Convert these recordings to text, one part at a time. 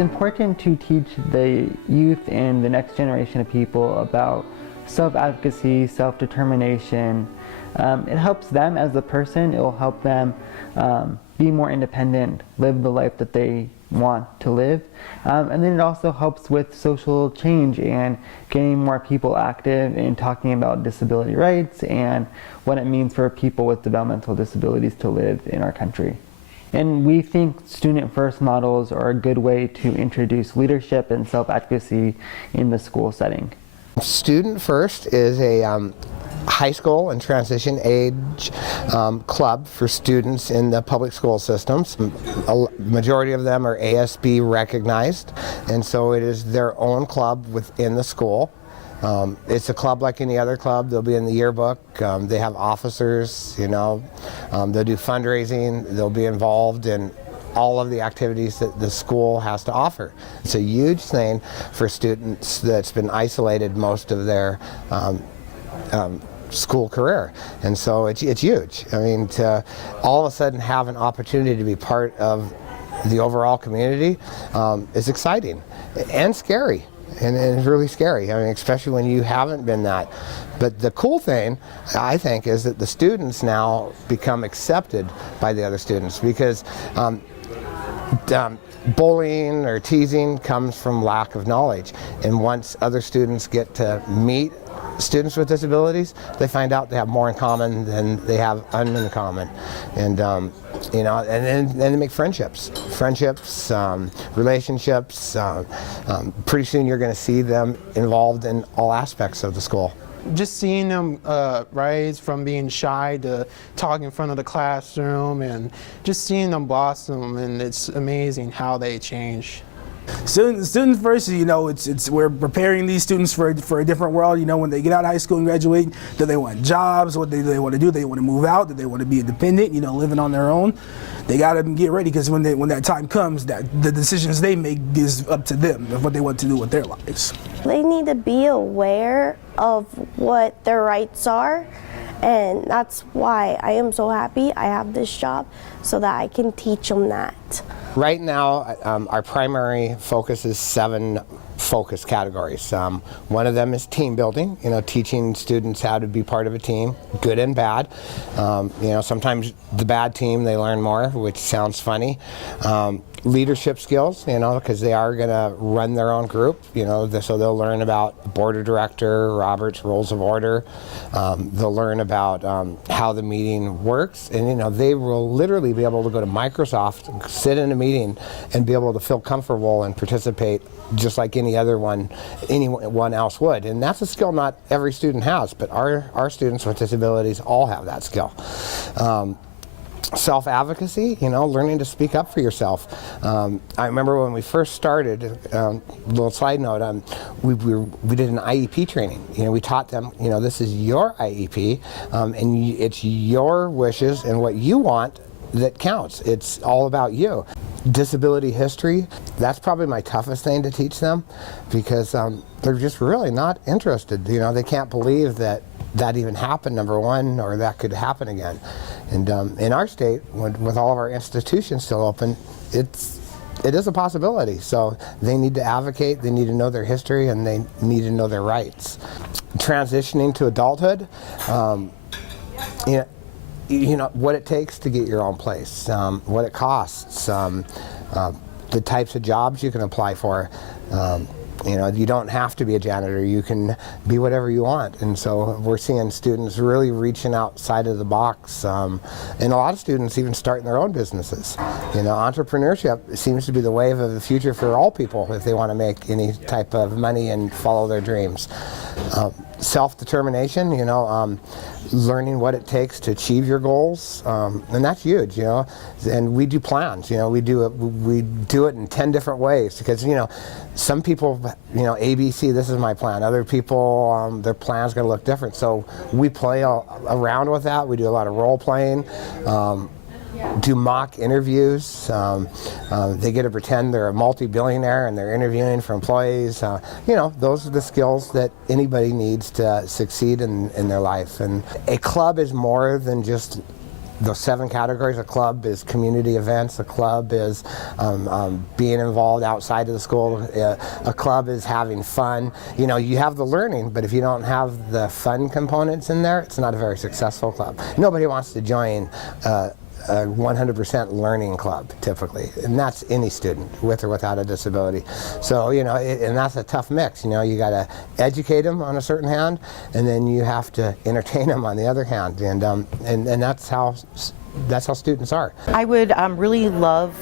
It's important to teach the youth and the next generation of people about self-advocacy, self-determination. It helps them as a person. It will help them be more independent, live the life that they want to live. And then it also helps with social change and getting more people active in talking about disability rights and what it means for people with developmental disabilities to live in our country. And we think student first models are a good way to introduce leadership and self-advocacy in the school setting. Student First is a high school and transition age club for students in the public school systems. A majority of them are ASB recognized, and so it is their own club within the school. It's a club like any other club. They'll be in the yearbook. They have officers, they'll do fundraising. They'll be involved in all of the activities that the school has to offer. It's a huge thing for students that's been isolated most of their school career, and so it's huge. I mean, to all of a sudden have an opportunity to be part of the overall community is exciting and scary. And it's really scary, I mean, especially when you haven't been that. But the cool thing, I think, is that the students now become accepted by the other students, because bullying or teasing comes from lack of knowledge. And once other students get to meet students with disabilities, they find out they have more in common than they have in common. And and then they make friendships, relationships. Pretty soon you're going to see them involved in all aspects of the school. Just seeing them rise from being shy to talking in front of the classroom, and just seeing them blossom, and it's amazing how they change. Students First, we're preparing these students for a different world. When they get out of high school and graduate, do they want jobs? What do they want to do? They want to move out? Do they want to be independent? Living on their own. They got to get ready, because when that time comes, that the decisions they make is up to them of what they want to do with their lives. They need to be aware of what their rights are, and that's why I am so happy I have this job, so that I can teach them that. Right now, our primary focus is 7 focus categories. One of them is team building, teaching students how to be part of a team, good and bad. Sometimes the bad team, they learn more, which sounds funny. Leadership skills, because they are going to run their own group, so they'll learn about board of director, Robert's Rules of Order. They'll learn about how the meeting works, and they will literally be able to go to Microsoft, sit in a meeting, and be able to feel comfortable and participate just like anyone else would. And that's a skill not every student has, but our students with disabilities all have that skill. Self-advocacy, learning to speak up for yourself. I remember when we first started, little side note, we did an IEP training. We taught them, this is your IEP, and it's your wishes and what you want that counts. It's all about you. Disability history, that's probably my toughest thing to teach them, because they're just really not interested. They can't believe that even happened, number one, or that could happen again. And in our state, with all of our institutions still open, it is a possibility. So they need to advocate, they need to know their history, and they need to know their rights. Transitioning to adulthood, what it takes to get your own place, what it costs, the types of jobs you can apply for. You don't have to be a janitor. You can be whatever you want. And so we're seeing students really reaching outside of the box. And a lot of students even starting their own businesses. Entrepreneurship seems to be the wave of the future for all people if they want to make any type of money and follow their dreams. Self-determination, learning what it takes to achieve your goals, and that's huge, and we do plans, we do it in 10 different ways, because some people, ABC, this is my plan. Other people, their plan's going to look different, so we play around with that. We do a lot of role playing, do mock interviews. They get to pretend they're a multi-billionaire and they're interviewing for employees. Those are the skills that anybody needs to succeed in their life. And a club is more than just those 7 categories. A club is community events. A club is being involved outside of the school. A club is having fun. You know, you have the learning, but if you don't have the fun components in there, it's not a very successful club. Nobody wants to join a 100% learning club, typically, and that's any student, with or without a disability. So, you know, and that's a tough mix. You know, you got to educate them on a certain hand, and then you have to entertain them on the other hand, and that's how students are. I would really love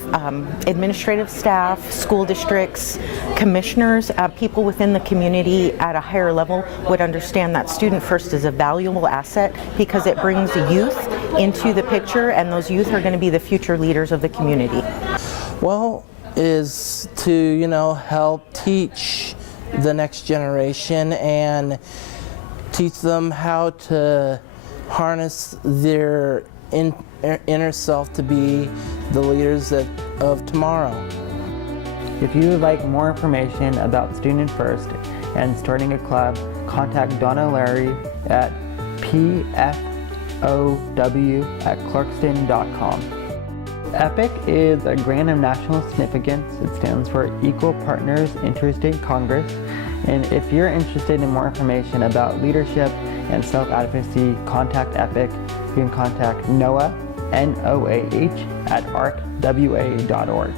administrative staff, school districts, commissioners, people within the community at a higher level would understand that Student First is a valuable asset because it brings youth into the picture, and those youth are going to be the future leaders of the community. Well, is to, you know, help teach the next generation and teach them how to harness their inner self to be the leaders of tomorrow. If you would like more information about Student First and starting a club, contact Donna Larry at pfow@clarkston.com. EPIC is a grant of national significance. It stands for Equal Partners Interstate Congress. And if you're interested in more information about leadership and self-advocacy, contact EPIC. You can contact Noah, Noah, @arcwa.org.